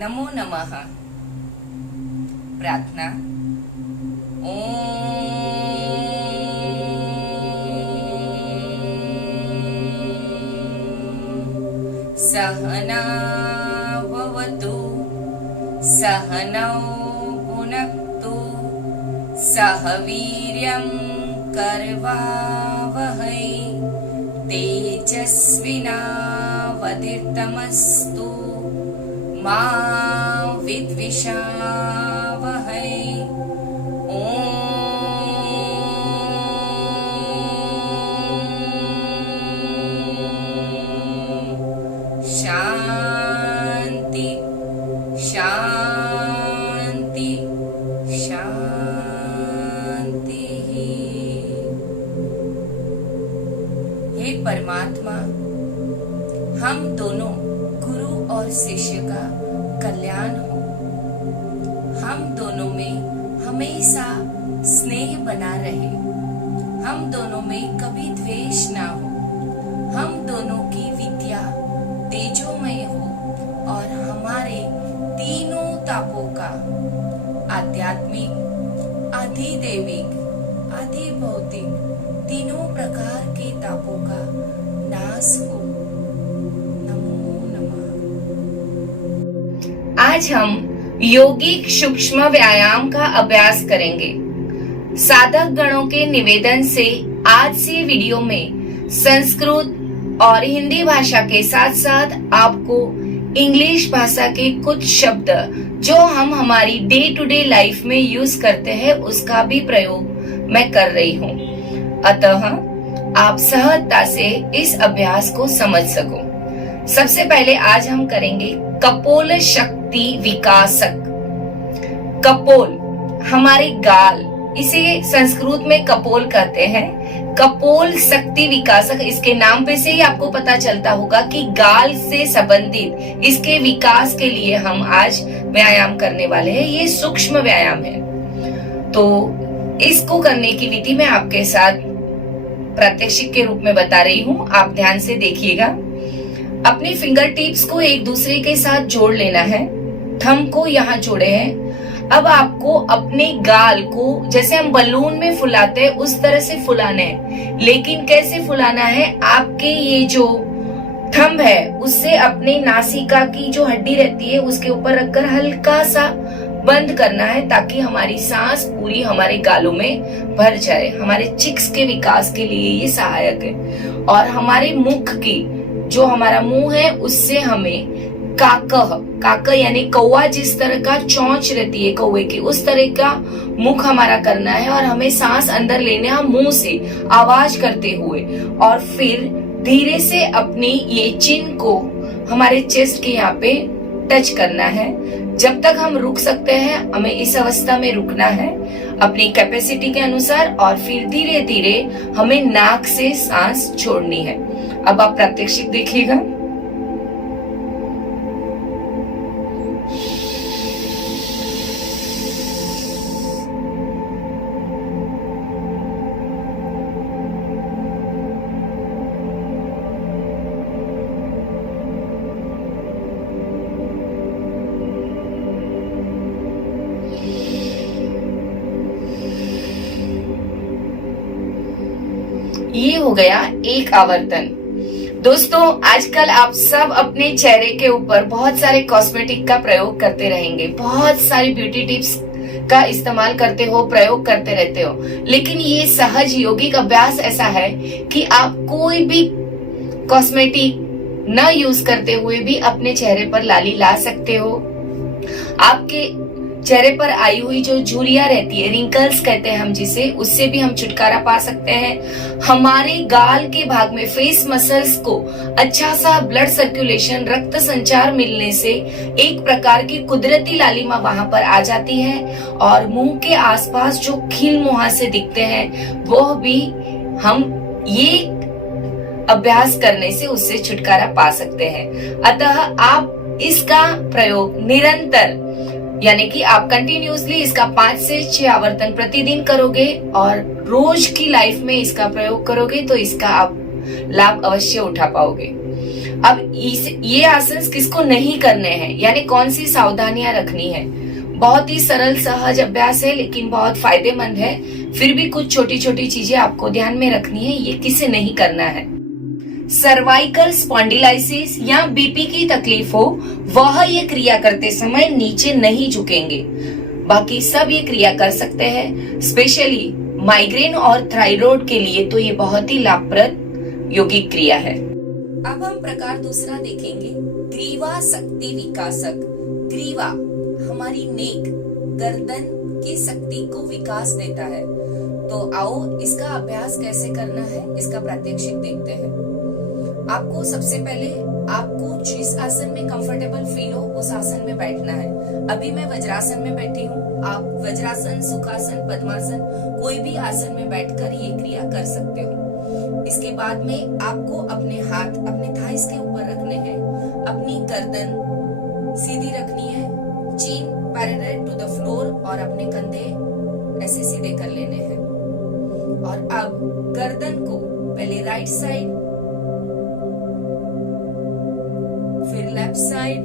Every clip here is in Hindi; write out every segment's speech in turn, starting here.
नमो नमः। प्रार्थना। ओम सहना भवतु सहनौ भुनक्तु सह वीर्यं करवावहै तेजस्विनावधीतमस्तु मा विद्विषावहै। शांति शांति शांति। हे परमात्मा, हम दोनों गुरु और शिष्य का कल्याण हो। हम दोनों में हमेशा स्नेह बना रहे। हम दोनों में कभी द्वेष ना हो। हम दोनों की विद्या तेजोमय हो और हमारे तीनों तापों का आध्यात्मिक, अधिदैविक, अधिभौतिक तीनों प्रकार के तापों का नाश हो। नमो नमः। आज हम योगिक सूक्ष्म व्यायाम का अभ्यास करेंगे। साधक गणों के निवेदन से आज से वीडियो में संस्कृत और हिंदी भाषा के साथ साथ आपको इंग्लिश भाषा के कुछ शब्द जो हम हमारी डे टू डे लाइफ में यूज करते हैं उसका भी प्रयोग मैं कर रही हूँ, अतः आप सहजता से इस अभ्यास को समझ सको। सबसे पहले आज हम करेंगे कपोल शक्ति विकासक। कपोल हमारे गाल, इसे संस्कृत में कपोल कहते हैं। कपोल शक्ति विकासक, इसके नाम पे से ही आपको पता चलता होगा कि गाल से संबंधित इसके विकास के लिए हम आज व्यायाम करने वाले हैं। ये सूक्ष्म व्यायाम है, तो इसको करने की विधि मैं आपके साथ प्रात्यक्षिक के रूप में बता रही हूँ। आप ध्यान से देखिएगा। अपने फिंगर टिप्स को एक दूसरे के साथ जोड़ लेना है। थंब को यहाँ जोड़े हैं। अब आपको अपने गाल को जैसे हम बलून में फुलाते हैं उस तरह से फुलाना है। लेकिन कैसे फुलाना है, आपके ये जो थंब है उससे अपने नासिका की जो हड्डी रहती है उसके ऊपर रखकर हल्का सा बंद करना है, ताकि हमारी सांस पूरी हमारे गालों में भर जाए। हमारे चिक्स के विकास के लिए ये सहायक है। और हमारे मुख की जो हमारा मुंह है उससे हमें काकह यानी कौवा जिस तरह का चोंच रहती है कौवे की, उस तरह का मुख हमारा करना है। और हमें सांस अंदर लेने हम मुंह से आवाज करते हुए, और फिर धीरे से अपनी ये चिन्ह को हमारे चेस्ट के यहाँ पे टच करना है। जब तक हम रुक सकते हैं हमें इस अवस्था में रुकना है अपनी कैपेसिटी के अनुसार, और फिर धीरे धीरे हमें नाक से सांस छोड़नी है। अब आप प्रात्यक्षिक देखिएगा। ये हो गया एक आवर्तन। दोस्तों, आजकल आप सब अपने चेहरे के ऊपर बहुत सारे कॉस्मेटिक का प्रयोग करते रहेंगे, बहुत सारी ब्यूटी टिप्स का इस्तेमाल करते हो, प्रयोग करते रहते हो। लेकिन ये सहज योगिक अभ्यास ऐसा है कि आप कोई भी कॉस्मेटिक न यूज करते हुए भी अपने चेहरे पर लाली ला सकते हो। आपके चेहरे पर आई हुई जो झुर्रियां रहती है, रिंकल्स कहते हैं हम जिसे, उससे भी हम छुटकारा पा सकते हैं। हमारे गाल के भाग में फेस मसल्स को अच्छा सा ब्लड सर्कुलेशन, रक्त संचार मिलने से एक प्रकार की कुदरती लालिमा वहां पर आ जाती है। और मुंह के आसपास जो खिल मुहासे दिखते हैं वो भी हम ये अभ्यास करने से उससे छुटकारा पा सकते हैं। अतः आप इसका प्रयोग निरंतर, यानी कि आप कंटिन्यूसली इसका 5 से 6 आवर्तन प्रतिदिन करोगे और रोज की लाइफ में इसका प्रयोग करोगे तो इसका आप लाभ अवश्य उठा पाओगे। अब ये आसन किसको नहीं करने हैं, यानी कौन सी सावधानियां रखनी है। बहुत ही सरल सहज अभ्यास है, लेकिन बहुत फायदेमंद है। फिर भी कुछ छोटी छोटी चीजें आपको ध्यान में रखनी है, ये किसे नहीं करना है। सर्वाइकल स्पॉन्डिलाइसिस या बीपी की तकलीफ हो, वह ये क्रिया करते समय नीचे नहीं झुकेंगे। बाकी सब ये क्रिया कर सकते हैं। स्पेशली माइग्रेन और थायराइड के लिए तो ये बहुत ही लाभप्रद योगिक क्रिया है। अब हम प्रकार दूसरा देखेंगे, ग्रीवा शक्ति विकासक। ग्रीवा हमारी नेक, गर्दन की शक्ति को विकास देता है। तो आओ इसका अभ्यास कैसे करना है, इसका प्रात्यक्षिक देखते हैं। आपको सबसे पहले आपको जिस आसन में कंफर्टेबल फील हो उस आसन में बैठना है। अभी मैं वज्रासन में बैठी हूँ, आप वज्रासन, सुखासन, पद्मासन कोई भी आसन में बैठकर ये क्रिया कर सकते हो। इसके बाद में आपको अपने हाथ अपने थाइस के ऊपर रखने हैं, अपनी गर्दन सीधी रखनी है, चीन पैरेलल टू द फ्लोर और अपने कंधे ऐसे सीधे कर लेने हैं। और अब गर्दन को पहले राइट साइड, फिर लेफ्ट साइड,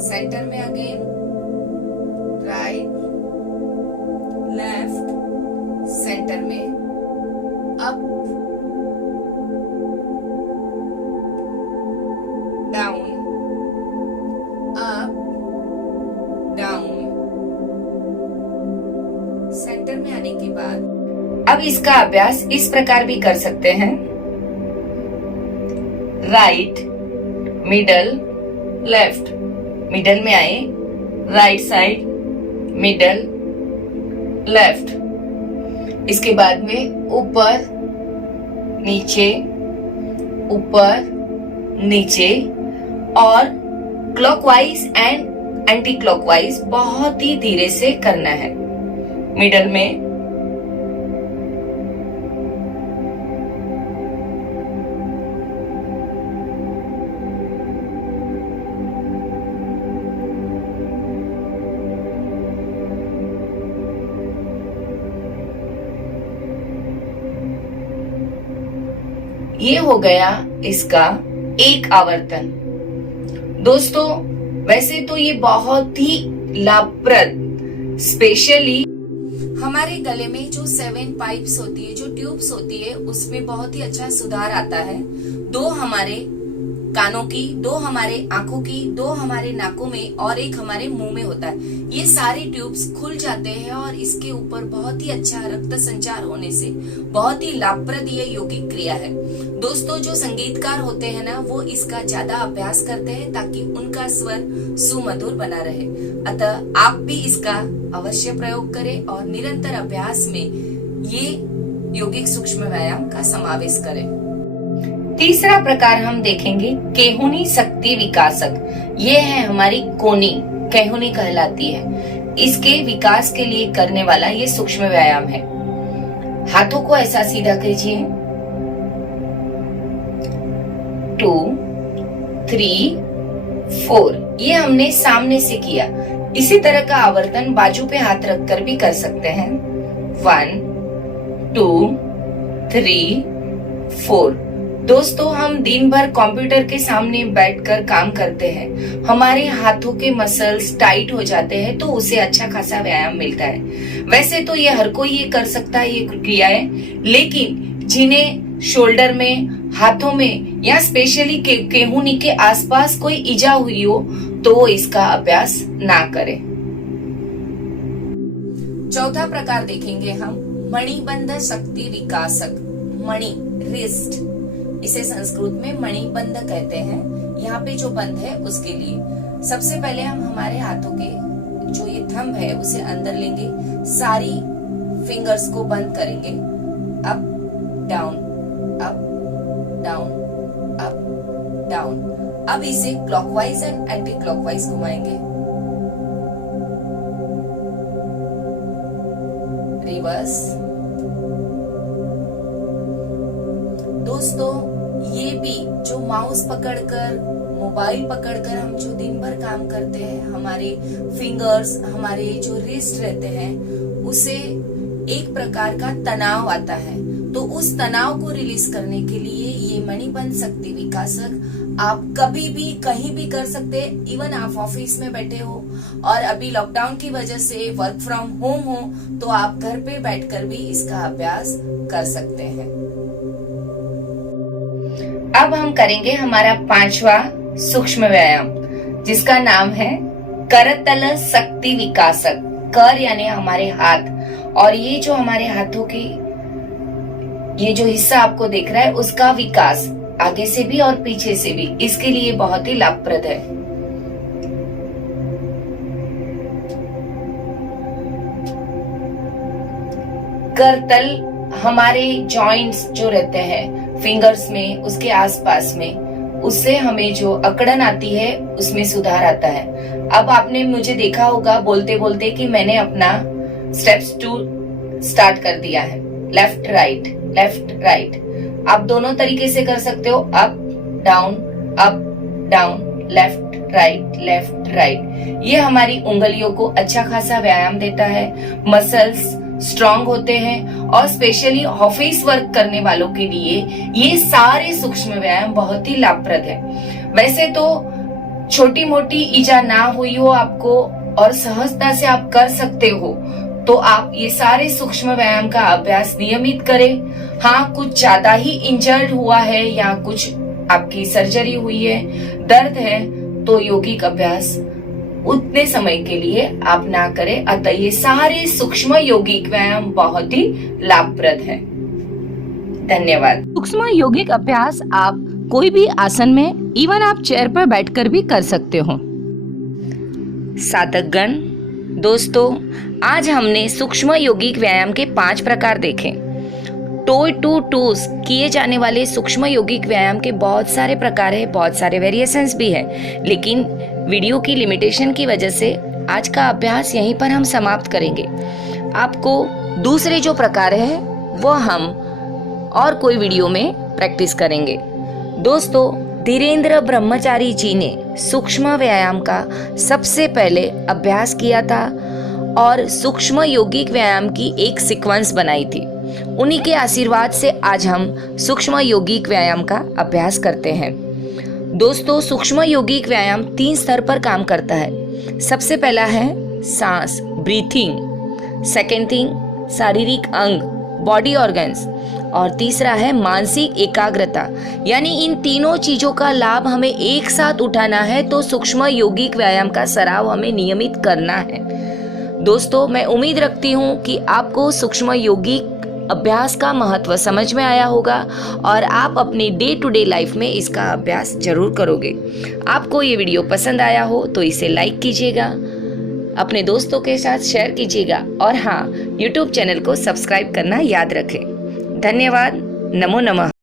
सेंटर में अगेन राइट लेफ्ट, सेंटर में up down, up down. Centre में आने के बाद अब इसका अभ्यास इस प्रकार भी कर सकते हैं, राइट मिडल लेफ्ट, मिडल में आए, राइट साइड मिडल लेफ्ट। इसके बाद में ऊपर नीचे, ऊपर नीचे, और क्लॉकवाइज एंड एंटी क्लॉकवाइज बहुत ही धीरे से करना है। मिडल में ये हो गया इसका एक आवर्तन। दोस्तों वैसे तो ये बहुत ही लाभप्रद, स्पेशली हमारे गले में जो 7 पाइप्स होती है, जो ट्यूब्स होती है, उसमें बहुत ही अच्छा सुधार आता है। 2 हमारे कानों की, 2 हमारे आंखों की, 2 हमारे नाकों में और 1 हमारे मुंह में होता है। ये सारे ट्यूब्स खुल जाते हैं और इसके ऊपर बहुत ही अच्छा रक्त संचार होने से बहुत ही लाभप्रद ये योगिक क्रिया है। दोस्तों जो संगीतकार होते हैं ना, वो इसका ज्यादा अभ्यास करते हैं ताकि उनका स्वर सुमधुर बना रहे। अतः आप भी इसका अवश्य प्रयोग करें और निरंतर अभ्यास में ये योगिक सूक्ष्म व्यायाम का समावेश करें। तीसरा प्रकार हम देखेंगे केहुनी शक्ति विकासक। ये है हमारी कोनी, केहुनी कहलाती है। इसके विकास के लिए करने वाला ये सूक्ष्म व्यायाम है। हाथों को ऐसा सीधा कीजिए, 2 3 4, ये हमने सामने से किया। इसी तरह का आवर्तन बाजू पे हाथ रखकर भी कर सकते हैं। 1 2 3 4। दोस्तों हम दिन भर कंप्यूटर के सामने बैठकर काम करते हैं, हमारे हाथों के मसल्स टाइट हो जाते हैं, तो उसे अच्छा खासा व्यायाम मिलता है। वैसे तो ये हर कोई ये कर सकता है ये क्रिया है, लेकिन जिन्हें शोल्डर में, हाथों में या स्पेशली केहूनी के आसपास कोई इजा हुई हो तो वो इसका अभ्यास ना करें। चौथा प्रकार देखेंगे हम मणिबंध शक्ति विकासक। मणि रिस्ट, इसे संस्कृत में मणिबंध कहते हैं। यहाँ पे जो बंध है उसके लिए सबसे पहले हम हमारे हाथों के जो ये थंब है उसे अंदर लेंगे, सारी फिंगर्स को बंद करेंगे, up down up down up down. अब इसे क्लॉकवाइज एंड एंटी क्लॉकवाइज घुमाएंगे, रिवर्स। दोस्तों ये भी जो माउस पकड़कर, मोबाइल पकड़कर हम जो दिन भर काम करते हैं, हमारे फिंगर्स, हमारे जो रिस्ट रहते हैं, उसे एक प्रकार का तनाव आता है। तो उस तनाव को रिलीज करने के लिए ये मणिबंध शक्ति विकासक आप कभी भी कहीं भी कर सकते हैं। इवन आप ऑफिस में बैठे हो और अभी लॉकडाउन की वजह से वर्क फ्रॉम होम हो तो आप घर पे बैठकर भी इसका अभ्यास कर सकते हैं। अब हम करेंगे हमारा 5वां सूक्ष्म व्यायाम, जिसका नाम है करतल शक्ति विकासक। कर यानी हमारे हाथ, और ये जो हमारे हाथों की ये जो हिस्सा आपको दिख रहा है उसका विकास आगे से भी और पीछे से भी, इसके लिए बहुत ही लाभप्रद है। करतल हमारे जॉइंट्स जो रहते हैं फिंगर्स में, उसके आसपास में, उससे हमें जो अकड़न आती है उसमें सुधार आता है। अब आपने मुझे देखा होगा बोलते बोलते कि मैंने अपना स्टेप्स 2 स्टार्ट कर दिया है, लेफ्ट राइट लेफ्ट राइट। आप दोनों तरीके से कर सकते हो, अप डाउन लेफ्ट राइट। ये हमारी उंगलियों को अच्छा खासा व्यायाम देता है, मसल्स स्ट्रांग होते हैं, और स्पेशली ऑफिस वर्क करने वालों के लिए ये सारे सूक्ष्म व्यायाम बहुत ही लाभप्रद है। वैसे तो छोटी मोटी ईजा ना हुई हो आपको और सहजता से आप कर सकते हो तो आप ये सारे सूक्ष्म व्यायाम का अभ्यास नियमित करें। हाँ, कुछ ज्यादा ही इंजर्ड हुआ है या कुछ आपकी सर्जरी हुई है, दर्द है, तो योगिक अभ्यास उतने समय के लिए आप ना करें। अतः ये सारे सूक्ष्म योगिक व्यायाम बहुत ही लाभप्रद है। धन्यवाद। सूक्ष्म योगिक अभ्यास आप कोई भी आसन में, इवन आप चेयर पर बैठकर भी कर सकते हो। साधकगण, दोस्तों, आज हमने सूक्ष्म योगिक व्यायाम के 5 प्रकार देखे। टो टू टोस किए जाने वाले सूक्ष्म योगिक व्यायाम के बहुत सारे प्रकार है, बहुत सारे वेरिएशंस भी है, लेकिन वीडियो की लिमिटेशन की वजह से आज का अभ्यास यहीं पर हम समाप्त करेंगे। आपको दूसरे जो प्रकार है वो हम और कोई वीडियो में प्रैक्टिस करेंगे। दोस्तों, धीरेन्द्र ब्रह्मचारी जी ने सूक्ष्म व्यायाम का सबसे पहले अभ्यास किया था और सूक्ष्म योगिक व्यायाम की एक सीक्वेंस बनाई थी। उन्हीं के आशीर्वाद से आज हम सूक्ष्म योगिक व्यायाम का अभ्यास करते हैं। दोस्तों, सूक्ष्म योगिक व्यायाम 3 स्तर पर काम करता है। सबसे पहला है सांस, ब्रीथिंग। सेकेंड थिंग, शारीरिक अंग, बॉडी ऑर्गन्स, और तीसरा है मानसिक एकाग्रता। यानी इन तीनों चीजों का लाभ हमें एक साथ उठाना है तो सूक्ष्म योगिक व्यायाम का सराव हमें नियमित करना है। दोस्तों, मैं उम्मीद रखती हूँ कि आपको सूक्ष्म योगिक अभ्यास का महत्व समझ में आया होगा और आप अपने डे टू डे लाइफ में इसका अभ्यास जरूर करोगे। आपको ये वीडियो पसंद आया हो तो इसे लाइक कीजिएगा, अपने दोस्तों के साथ शेयर कीजिएगा, और हाँ, YouTube चैनल को सब्सक्राइब करना याद रखें। धन्यवाद। नमो नमः।